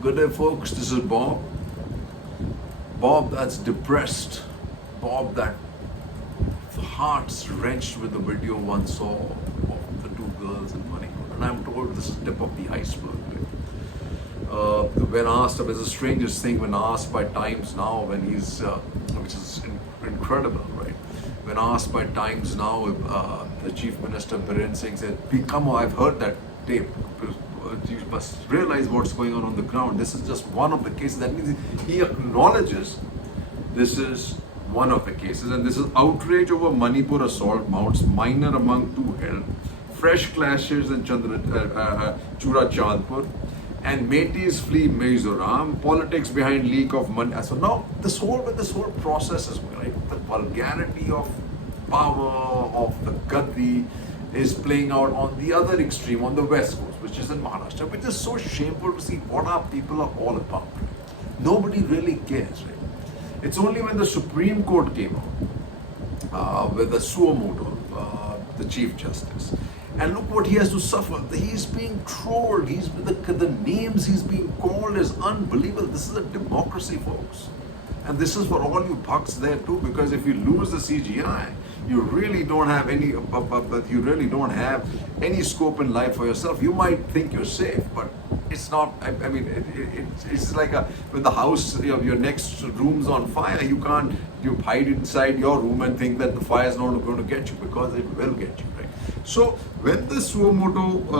Good day, folks. This is Bob. Bob that's depressed. Bob that heart's wrenched with the video one saw of the two girls in Manipur. And I'm told this is tip of the iceberg. When asked, it's the strangest thing when asked by Times Now, when he's, which is incredible, right? When asked by Times Now, the Chief Minister Biren Singh said, I've heard that tape. You must realize what's going on the ground. This is just one of the cases. That means he acknowledges this is one of the cases, and this is outrage over Manipur assault mounts, minor among two held, fresh clashes in Chura Chandpur, and Métis flee Mizoram, politics behind leak of money. So now this whole process is right. The vulgarity of power of the Gaddi is playing out on the other extreme, on the west coast, which is in Maharashtra, which is so shameful to see what our people are all about. Nobody really cares, right? It's only when the Supreme Court came out with the Suomoto, the Chief Justice, and look what he has to suffer. He's being trolled. The names he's being called is unbelievable. This is a democracy, folks. And this is for all you bucks there too, because if you lose the CGI, you really don't have any scope in life for yourself. You might think you're safe, but it's not. It's like when the house, your next room's on fire. You hide inside your room and think that the fire is not going to get you, because it will get you, right? So when the Suomoto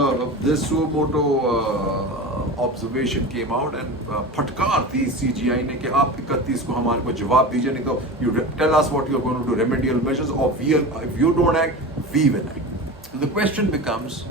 observation came out and फटकार थी CGI ने कि आप 31 को हमारे को जवाब दीजिए, नहीं तो you tell us what you're going to do, remedial measures, or if you don't act, we will act. The question becomes,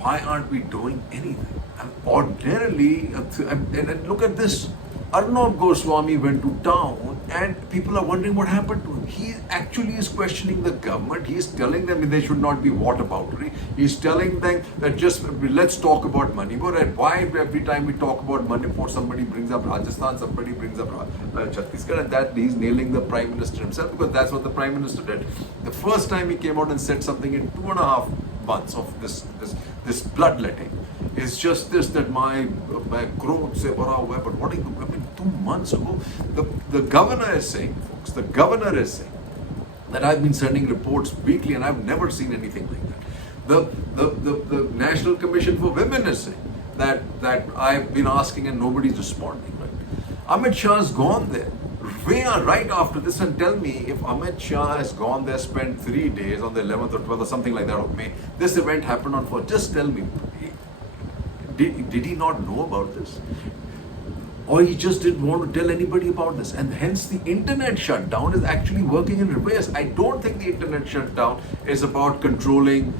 why aren't we doing anything? And ordinarily, and look at this, Arnab Goswami went to town and people are wondering what happened to him. He actually is questioning the government. He is telling them they should not be whataboutery. He's telling them that just let's talk about Manipur. And why every time we talk about Manipur, somebody brings up Rajasthan, somebody brings up Chhattisgarh, and that he's nailing the Prime Minister himself, because that's what the Prime Minister did. The first time he came out and said something in 2.5 months of this bloodletting, it's just this, that my growth se bada hua hai. But what 2 months ago, the governor is saying, folks, that I've been sending reports weekly and I've never seen anything like that. The National Commission for Women is saying that I've been asking and nobody's responding, right? Amit Shah has gone there right after this, and tell me if Amit Shah has gone there, spent 3 days on the 11th or 12th or something like that of May. This event happened on 4th. Just tell me, did he not know about this? Or he just didn't want to tell anybody about this, and hence the internet shutdown is actually working in reverse. I don't think the internet shutdown is about controlling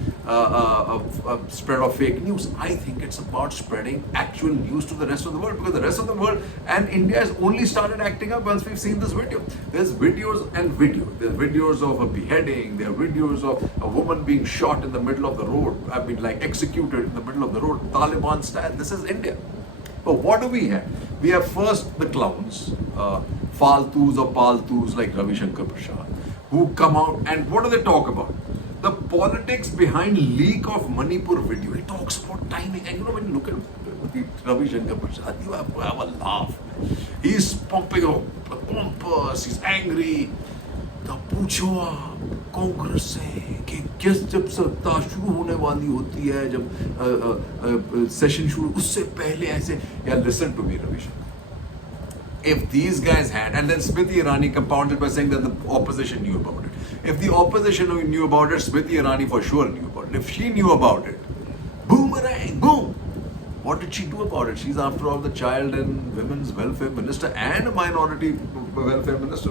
spread of fake news. I think it's about spreading actual news to the rest of the world, because the rest of the world and India has only started acting up once we've seen this video. There's videos and videos. There's videos of a beheading. There are videos of a woman being shot in the middle of the road. Executed in the middle of the road, Taliban style. This is India. But what do we have? We have first the clowns, faltus or paltus like Ravi Shankar Prasad, who come out and what do they talk about? The politics behind leak of Manipur video. He talks about timing, and when you look at Ravi Shankar Prasad, you have to have a laugh. He's pumping up, pompous, he's angry. तो पूछो कांग्रेस से कि जब सत्ता शुरू होने वाली होती है, जब सेशन शुरू, उससे पहले ऐसे, listen to me, Ravi Shankar. If these guys had, and then Smriti Irani compounded by saying that the opposition knew about it. If the opposition knew about it, Smriti Irani for sure knew about it. If she knew about it, boomerang, boom. What did she do about it? She's, after all, the Child and Women's Welfare Minister and a Minority Welfare Minister.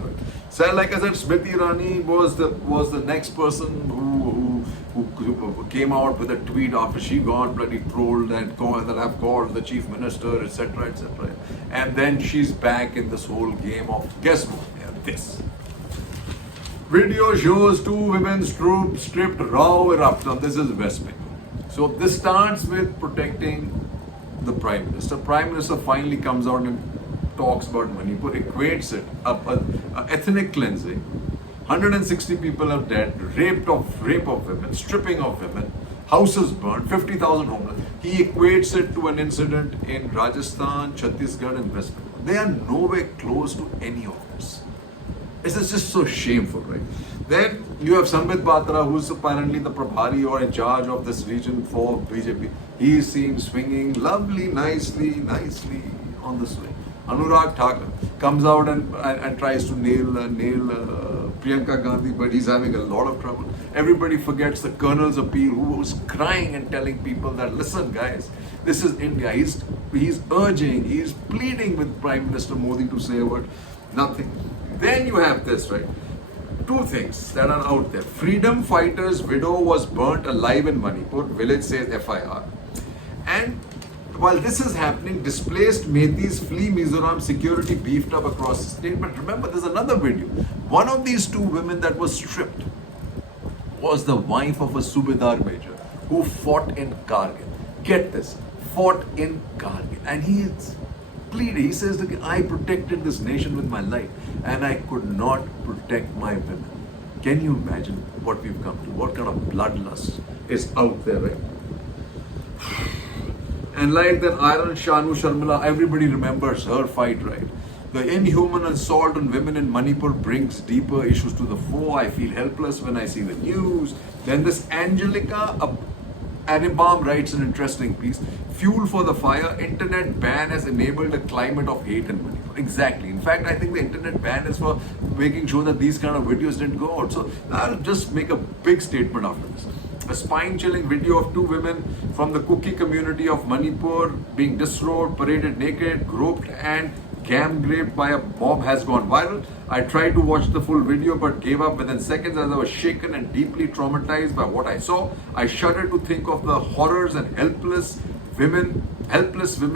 So, like I said, Smriti Irani was the next person who came out with a tweet after she got bloody trolled and that have called the Chief Minister, etc., etc. And then she's back in this whole game of, guess what? This. Video shows 2 women's troops stripped, row erupt. Now, this is West Bengal. So, this starts with protecting the Prime Minister. Prime Minister finally comes out and talks about Manipur, equates it, ethnic cleansing. 160 people are dead, rape of women, stripping of women, houses burned, 50,000 homeless. He equates it to an incident in Rajasthan, Chhattisgarh, and West Bengal. They are nowhere close to any of this. This is just so shameful, right? Then you have Sambit Batra, who's apparently the Prabhari or in charge of this region for BJP. He is seen swinging lovely, nicely on the swing. Anurag Thakur comes out and tries to nail Priyanka Gandhi, but he's having a lot of trouble. Everybody forgets the Colonel's appeal, who was crying and telling people that, listen guys, this is India. He's urging, he's pleading with Prime Minister Modi to say a word. Nothing. Then you have this, right? Two things that are out there. Freedom fighter's widow was burnt alive in Manipur, village says FIR. And while this is happening, displaced Metis flee Mizoram, security beefed up across the state. But remember, there's another video. One of these two women that was stripped was the wife of a Subedar major who fought in Kargil. Get this, fought in Kargil. And he says, that I protected this nation with my life and I could not protect my women. Can you imagine what we've come to? What kind of bloodlust is out there, right? And like that Iron Shanu Sharmila, everybody remembers her fight, right? The inhuman assault on women in Manipur brings deeper issues to the fore. I feel helpless when I see the news. Then this Angelica Anibam writes an interesting piece. Fuel for the fire, internet ban has enabled a climate of hate in Manipur. Exactly. In fact, I think the internet ban is for making sure that these kind of videos didn't go out. So I'll just make a big statement after this. A spine-chilling video of two women from the Kuki community of Manipur being disrobed, paraded naked, groped and gang-raped by a mob has gone viral. I tried to watch the full video but gave up within seconds as I was shaken and deeply traumatized by what I saw. I shudder to think of the horrors and helpless women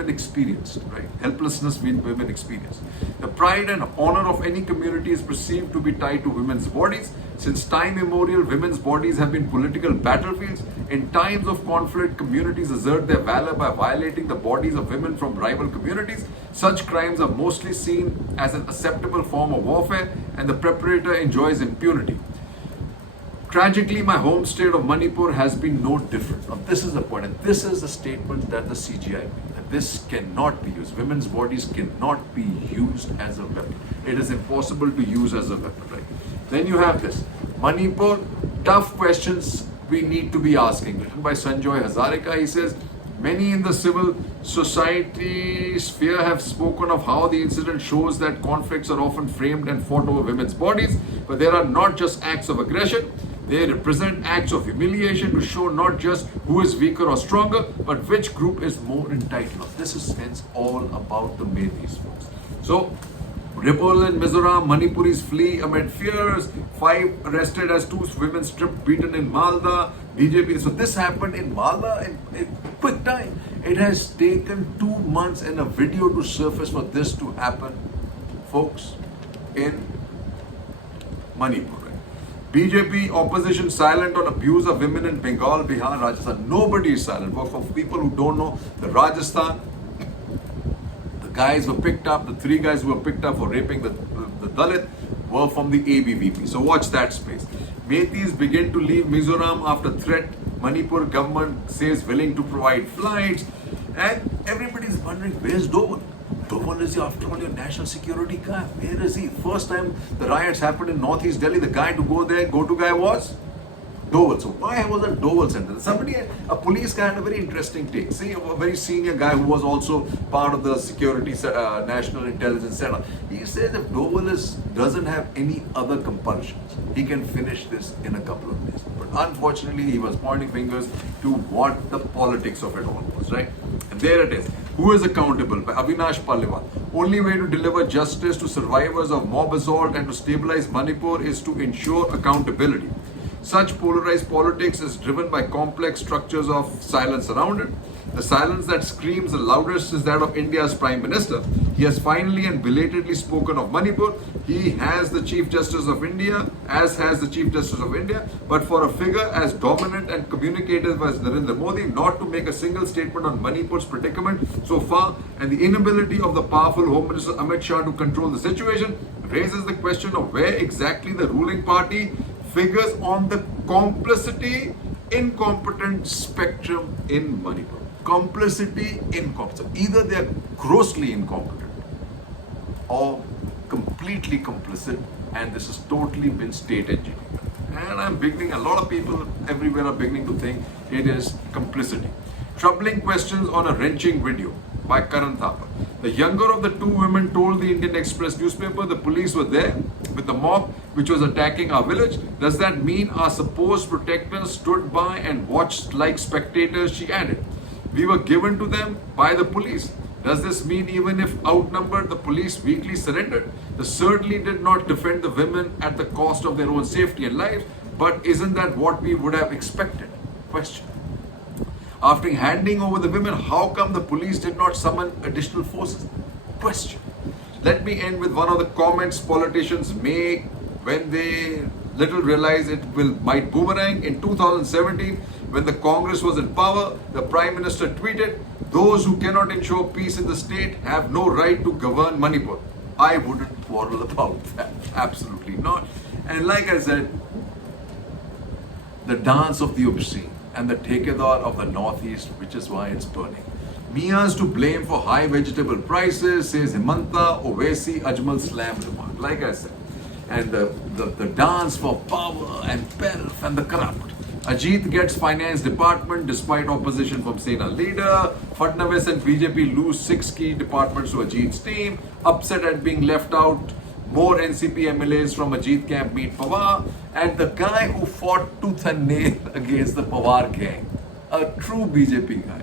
experienced, right? Helplessness women experience. The pride and honor of any community is perceived to be tied to women's bodies. Since time immemorial, women's bodies have been political battlefields. In times of conflict, communities assert their valor by violating the bodies of women from rival communities. Such crimes are mostly seen as an acceptable form of warfare, and the perpetrator enjoys impunity. Tragically, my home state of Manipur has been no different. Now, this is the point, and this is the statement that the CGI made, that this cannot be used. Women's bodies cannot be used as a weapon. It is impossible to use as a weapon, right? Then you have this. Manipur, tough questions we need to be asking. Written by Sanjoy Hazarika, he says, many in the civil society sphere have spoken of how the incident shows that conflicts are often framed and fought over women's bodies, but there are not just acts of aggression. They represent acts of humiliation to show not just who is weaker or stronger, but which group is more entitled. This is hence all about the Metis, folks. So, Ripple in Mizoram, Manipuris flee amid fears. 5 arrested as 2 women stripped, beaten in Malda. BJP. So this happened in Malda in quick time. It has taken 2 months and a video to surface for this to happen, folks, in Manipur. BJP opposition silent on abuse of women in Bengal, Bihar, Rajasthan. Nobody is silent. But for people who don't know, the Rajasthan, the guys were picked up, the 3 guys who were picked up for raping the Dalit were from the ABVP. So watch that space. Metis begin to leave Mizoram after threat. Manipur government says willing to provide flights. And everybody's wondering, where's Doval? Doval is, after all, your national security guy. Where is he? First time the riots happened in Northeast Delhi, the guy to go there, go-to guy was Doval. So why was that Doval center? Somebody, a police guy, had a very interesting take. See, a very senior guy who was also part of the security national intelligence setup. He says if Doval doesn't have any other compulsions, he can finish this in a couple of days. But unfortunately, he was pointing fingers to what the politics of it all was, right? And there it is. Who is accountable? By Avinash Paliwal. Only way to deliver justice to survivors of mob assault and to stabilize Manipur is to ensure accountability. Such polarized politics is driven by complex structures of silence around it. The silence that screams the loudest is that of India's Prime Minister. He has finally and belatedly spoken of Manipur. He has the Chief Justice of India, as has the Chief Justice of India. But for a figure as dominant and communicative as Narendra Modi not to make a single statement on Manipur's predicament so far, and the inability of the powerful Home Minister Amit Shah to control the situation, raises the question of where exactly the ruling party figures on the complicity, incompetent spectrum in Manipur. complicity, incompetent. Either they are grossly incompetent or completely complicit, and this has totally been state engineered. And a lot of people everywhere are beginning to think it is complicity. Troubling questions on a wrenching video by Karan Thapar. The younger of the two women told the Indian Express newspaper the police were there with the mob which was attacking our village. Does that mean our supposed protectors stood by and watched like spectators? She added. We were given to them by the police. Does this mean even if outnumbered, the police weakly surrendered? They certainly did not defend the women at the cost of their own safety and lives, but isn't that what we would have expected? Question. After handing over the women, how come the police did not summon additional forces? Question. Let me end with one of the comments politicians make when they little realize it might boomerang. In 2017, when the Congress was in power, the Prime Minister tweeted, "Those who cannot ensure peace in the state have no right to govern Manipur." I wouldn't quarrel about that. Absolutely not. And like I said, the dance of the obscene and the Tekadar of the Northeast, which is why it's burning. Mia's to blame for high vegetable prices, says Himanta Owaisi Ajmal Slam remark. Like I said, and the dance for power and pelf and the corrupt. Ajit gets finance department despite opposition from Sena leader. Fadnavis and BJP lose 6 key departments to Ajit's team. Upset at being left out. More NCP MLAs from Ajit camp meet Pawar. And the guy who fought tooth and nail against the Pawar gang, a true BJP guy,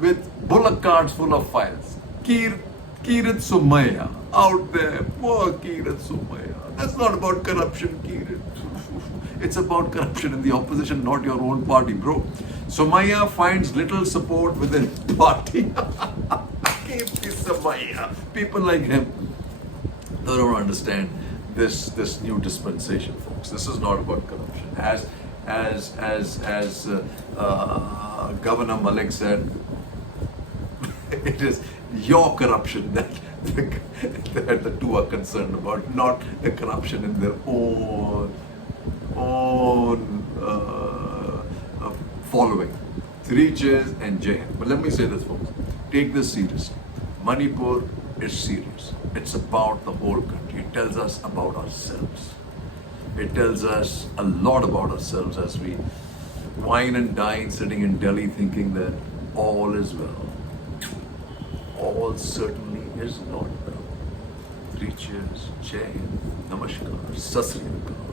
with bullock carts full of files. Kirit Sumaya, out there, poor Kirit Sumaya. That's not about corruption, Kirit. It's about corruption in the opposition, not your own party, bro. Sumaya finds little support within party. Kirti Sumaya. People like him, they don't understand this new dispensation, folks. This is not about corruption. As Governor Malik said, it is your corruption that the two are concerned about, not the corruption in their own following. 3 cheers and Jai Hind. But let me say this, folks. Take this seriously. Manipur is serious. It's about the whole country. It tells us about ourselves. It tells us a lot about ourselves as we wine and dine sitting in Delhi thinking that all is well. All certainly is not well. 3 cheers. Jai Hind. Namaskar. Sat Sri Akal.